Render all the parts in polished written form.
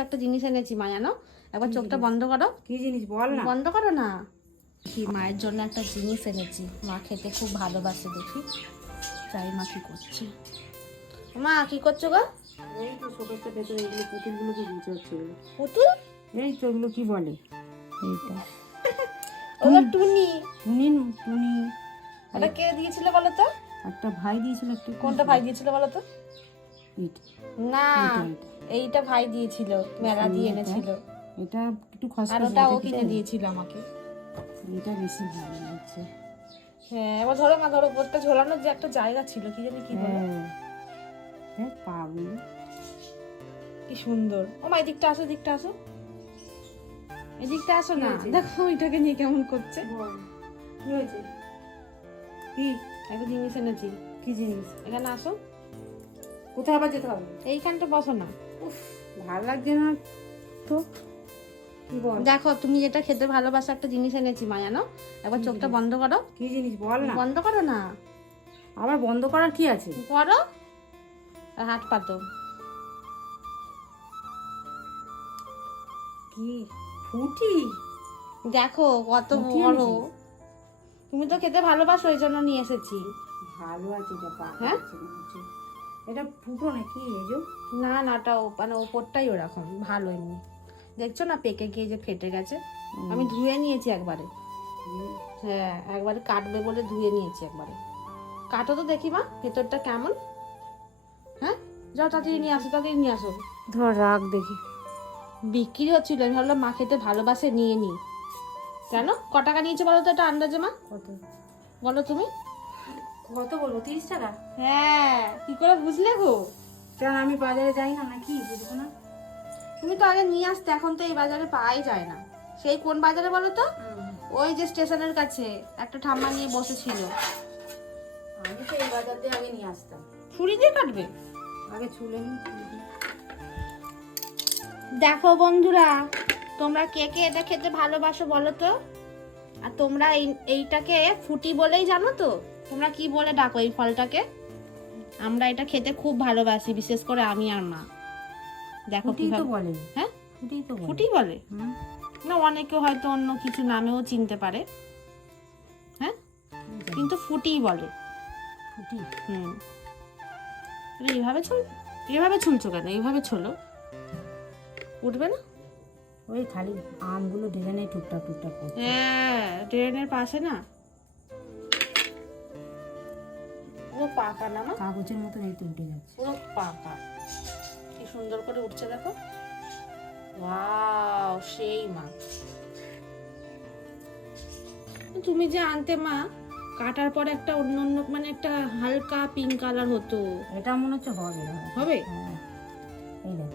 একটা জিনিস এনেছি মা, জানো? একবার চোখটা বন্ধ করো। কি জিনিস বল না। বন্ধ করো না। কি মায়ের জন্য একটা জিনিস এনেছি, মা খেতে খুব ভালোবাসে। দেখি চাই মা কি করছে। মা কি করছো গো? এই তো শোকেসের ভেতরে এগুলো পুতুলগুলোকে গুছাচ্ছি। পুতুল? এই তো এগুলো কি বলে? এইটা ওটা টুনি। টুনি টুনি। ওটা কে দিয়েছিল বলো তো? একটা ভাই দিয়েছিল। একটা কোনটা ভাই দিয়েছিল বলো তো? এইটা না, এইটা। এইটা ভাই দিয়েছিল, মেলা দিয়ে এনেছিল। এটা একটু আর খসখসে, ওটা ও এটা কিনে দিতে- দিয়েছিল আমাকে। এটা বেশি ভালো লাগছে। হ্যাঁ, এবার ধরো মা, ধরো উপরটা ঝোলানোর যে একটা জায়গা ছিল, কি জানি কি বলে। হ্যাঁ পাগুলো কি সুন্দর। ও মা এদিকটা আসো, এদিকটা আসো, এদিকটা আসো না। দেখো এটাকে নিয়ে কেমন করছে। কি হয়েছে? কি একটা জিনিস এনেছি। কি জিনিস? এখানে আসো। কোথায় আবার যেতে হবে? এইখানটা বসো না। উফ, ভালো লাগছে না তো। কি বল? দেখো তুমি যেটা খেতে ভালোবাসো একটা জিনিস এনেছি মা, জানো? একবার চোখটা বন্ধ করো। কি জিনিস বল না। বন্ধ করো না। আবার বন্ধ করার কি আছে? করো, আর হাত পাতো। কি ফুটি? দেখো কত ফুটি বড়। এনেছিস? তুমি তো খেতে ভালোবাসো, ওই জন্য নিয়ে এসেছি। ভালো আছে এটা, হ্যাঁ? এটা ফুটো নাকি? এই যে না না, ওটাও মানে ওপরটাই ওরকম ভালো। এমনি দেখছো না পেকে গিয়ে যে ফেটে গেছে। আমি ধুয়ে নিয়েছি একবারে। হ্যাঁ, একবারে কাটবে বলে ধুয়ে নিয়েছি একবারে। কাটো তো দেখি মা ভেতরটা কেমন। হ্যাঁ, যাও তাড়াতাড়ি নিয়ে আসো, তাড়াতাড়ি নিয়ে আসো। ধর রাখ দেখি। বিক্রি হচ্ছিল, আমি ভাবলাম মা খেতে ভালোবাসে, নিয়ে নি। কেন, ক টাকা নিয়েছো বলো তো এটা আন্দাজে মা? কত? বলো তুমি। কত বলবো? 30 টাকা? হ্যাঁ, কি করে বুঝলে গো? কেন আমি বাজারে যাই না নাকি? বুঝবো না? তুমি তো আগে নিয়ে আসতে, এখন তো এই বাজারে পাওয়াই যায় না। সেই কোন বাজারে বলো তো? ওই যে স্টেশনের কাছে একটা ঠাম্মা নিয়ে বসেছিল। আমি তো এই বাজার দিয়ে আগে নিয়ে আসতাম। ছুরি দিয়ে কাটবে? আগে ছুলে নি। দেখো বন্ধুরা, তোমরা কে কে এটা খেতে ভালোবাসো বলো তো? আর তোমরা এইটাকে ফুটি বলেই জানো তো? তোমরা কি বলে ডাকো এই ফলটাকে? আমরা এটা খেতে খুব ভালোবাসি, বিশেষ করে আমি আর মা। দেখো ফুটি তো কিভাবে। বলে। হ্যাঁ, ফুটি তো বলে। ফুটি বলে হুম। না, অনেকে হয়তো অন্য কিছু নামেও চিনতে পারে। হ্যাঁ, কিন্তু ফুটি বলে। ফুটি। হুম। এইভাবে ছুল, এইভাবে ছুলছো কেন? এইভাবে ছোলো, উঠবে না? ওই খালি আমগুলো ডিজাইনে টুকটাক টুকটাক করছে। হ্যাঁ, ট্রেনের পাশে না। পুরো পাকা না মা, কাগজের মতো এই তো উঠে যাচ্ছে। পুরো পাকা। কি সুন্দর করে উঠছে দেখো। ওয়াও, সেই মা। তুমি যে আনতে মা, কাটার পরে একটা অন্য অন্য মানে একটা হালকা পিঙ্ক কালার হতো। এটা মনে হচ্ছে হবে। হবে? হ্যাঁ, এই দেখ।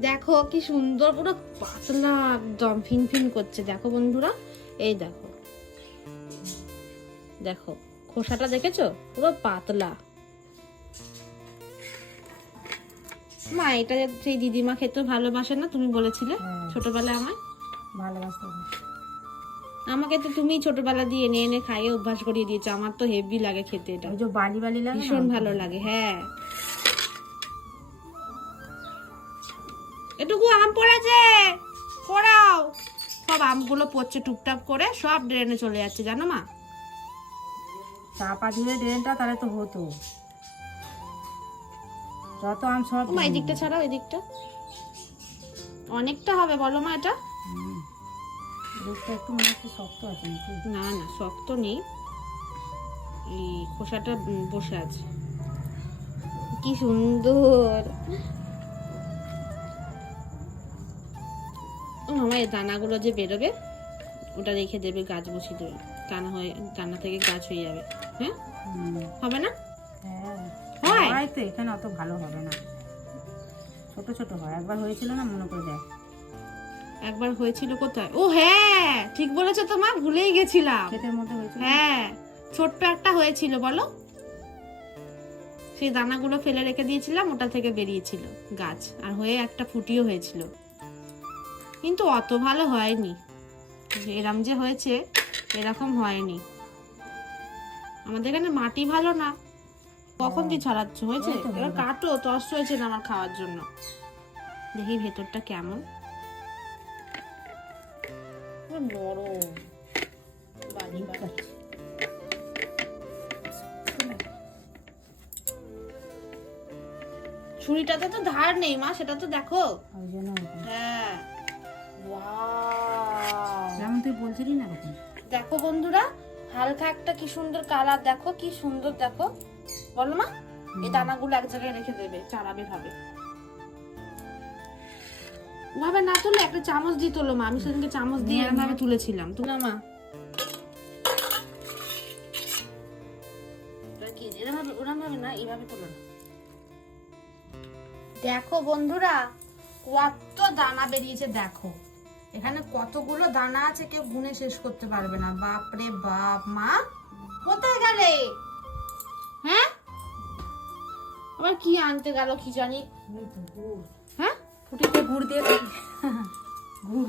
দেখো কি সুন্দর, পুরো পাতলা একদম ফিনফিন করছে। দেখো বন্ধুরা, এই দেখো, দেখো খোসাটা দেখেছো? পুরো পাতলা। মা এটা সেই দিদিমা খেতে ভালোবাসে না, তুমি বলেছিলে হ্যাঁ। ছোটবেলায় আমায়। ভালোবাসতে হবে। আমাকে তো তুমি ছোটবেলা দিয়ে এনে এনে খাইয়ে অভ্যাস করিয়ে দিয়েছো। আমার তো হেভি লাগে খেতে এটা, ওই যে বালি বালি লাগে না? ভীষণ ভালো লাগে। হ্যাঁ, এটুকু আম পড়েছে, পড়াও। সব আমগুলো পড়ছে টুকটাক করে, সব ড্রেনে চলে যাচ্ছে জানো মা। চাপা দিলে ড্রেনটা তাহলে তো হতো। যত আম সব মা এদিকটা ছাড়াও, এদিকটা অনেকটা হবে বলো মা এটা। দেখতে একটু মনে হচ্ছে শক্ত আছে নাকি? না না, শক্ত নেই, এই খোসাটা বসে আছে। কি সুন্দর। আমার এই দানাগুলো যে বেরোবে, ওটা রেখে দেবে, গাছ বসিয়ে দেবে, দানা হয়ে দানা থেকে গাছ হয়ে যাবে। হ্যাঁ, হবে না? হ্যাঁ হয়। হয়তো এখানে অত ভালো হবে না, ছোট ছোট হয়। একবার হয়েছিল না, মনে করে দেখ। একবার হয়েছিল কোথায়? ও হ্যাঁ, ঠিক বলেছো তো মা, ভুলেই গেছিলাম। ক্ষেতের মধ্যে হয়েছিল। হ্যাঁ, ছোট্ট একটা হয়েছিল বলো, সেই দানাগুলো ফেলে রেখে দিয়েছিলাম, ওটা থেকে বেরিয়েছিল গাছ, আর হয়ে একটা ফুটিও হয়েছিল। কিন্তু অত ভালো হয়নি, এরম যে হয়েছে এরকম হয়নি। আমাদের এখানে মাটি ভালো না। কখন দিয়ে ছড়াচ্ছ? হয়েছে? এবার কাটো, তস হয়েছে না আমার খাওয়ার জন্য। দেখি ভেতরটা কেমন। পুরো নরম, বালি বালি। ছুরিটাতে তো ধার নেই মা, সেটা তো দেখো। ওই জন্য হ্যাঁ, ওয়াও, যেমন তুই বলছিলি না এরকম। দেখো বন্ধুরা, হালকা একটা কি সুন্দর কালার, দেখো কি সুন্দর, দেখো বলো মা। এই দানাগুলো এক জায়গায় রেখে দেবে, চাড়াবে ভাবে। ভাবে না তুলে একটা চামচ দিয়ে তোলো মা, আমি সেদিনকে চামচ দিয়ে এরকম ভাবে তুলেছিলাম। তুই না মা, কি এরকম ভাবে, ওরকম ভাবে না, এইভাবে তোলো না। দেখো বন্ধুরা, কত দানা বেরিয়েছে দেখো। এখানে কতগুলো দানা আছে, কেউ গুনে শেষ করতে পারবে না। বাপ রে বাপ, মা কোথায় গেলে? হ্যাঁ, আবার কি আনতে গেল কি জানি। হ্যাঁ, ফুটিতে গুড় দিয়ে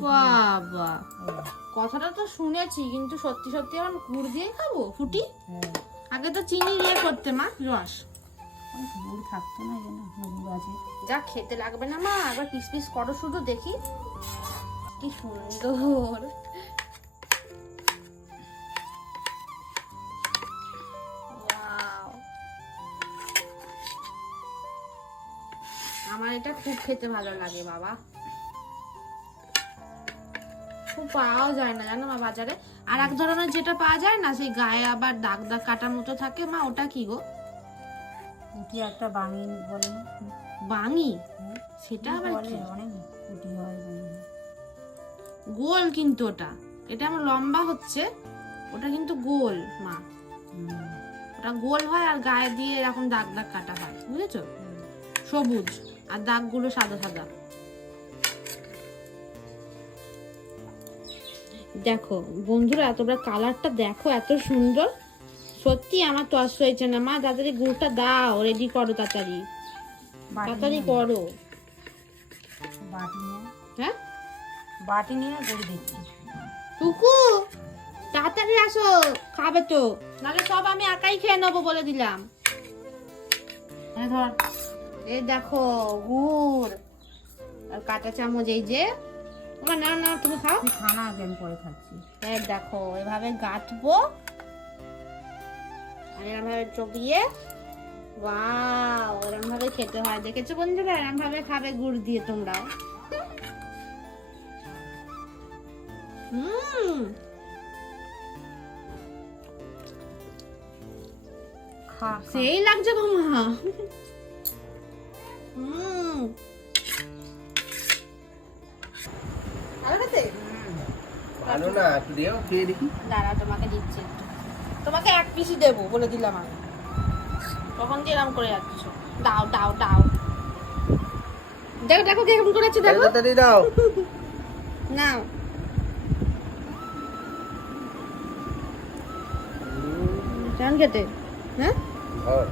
বাবা, কথাটা তো শুনেছি, কিন্তু সত্যি সত্যি এখন গুড় দিয়ে খাবো ফুটি? আগে তো চিনি দিয়ে করতে মা, রস। গুড় থাকতো না, এই জন্য গুড় আছে। যা খেতে লাগবে না মা, একবার পিস পিস করো শুধু দেখি কি সুন্দর। Wow! আমার এটা খুব খেতে ভালো লাগে বাবা, খুব পাওয়া যায় না জানো মা বাজারে। আর এক ধরনের যেটা পাওয়া যায় না, সেই গায়ে আবার দাগ দাগ কাটার মতো থাকে মা, ওটা কি গো? ফুটি একটা বাঙি বলে না? বাঙি? সেটা আবার বলে কি? অনেক ফুটি হয়, বাঙি হয়। গোল কিন্তু ওটা, এটা আমার লম্বা হচ্ছে, ওটা কিন্তু গোল মা। ওটা গোল হয় আর গায়ে দিয়ে এরকম দাগ দাগ কাটা হয়, বুঝেছো? সবুজ আর দাগগুলো সাদা সাদা। দেখো বন্ধুরা, তোমরা কালারটা দেখো, এত সুন্দর। সত্যি আমার তস হয়েছে না মা, তাড়াতাড়ি গুড়টা দাও, রেডি করো তাড়াতাড়ি, তাড়াতাড়ি করো। বাটি নিয়ে, হ্যাঁ, বাটি নিয়ে গুড় দিচ্ছি। টুকু তাড়াতাড়ি আসো, খাবে তো, নাহলে সব আমি একাই খেয়ে নেবো বলে দিলাম। ধর, এই দেখো গুড় আর কাঁটা চামচ, এই যে তোমার, না না তুমি খাও। তুই খানা আগে, আমি পরে খাচ্ছি। এই দেখো এভাবে গাঁথবো আর এরকম ভাবে চবিয়ে, ওয়াও, এরকম ভাবে খেতে হয়। দেখেছো বন্ধুরা, এরকম ভাবে খাবে গুড় দিয়ে তোমরাও। খা, সেই লাগছে গো মা। ভালো না, একটু দিও, খেয়ে দেখি। দাঁড়া, তোমাকে দিচ্ছি একটু, তোমাকে এক পিসই দেবো বলে দিলাম আমি, তখন দিয়ে এরকম করে যাচ্ছ। দাও দাও দাও, দেখো দেখো কেমন করেছে, দেখো। তাড়াতাড়ি দাও। নাও, চান খেতে? হ্যাঁ, হয়।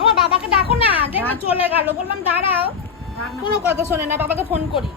আমার বাবাকে ডাকো না, দেখো চলে গেল, বললাম দাঁড়াও, কোনো কথা শোনে না, বাবাকে ফোন করি।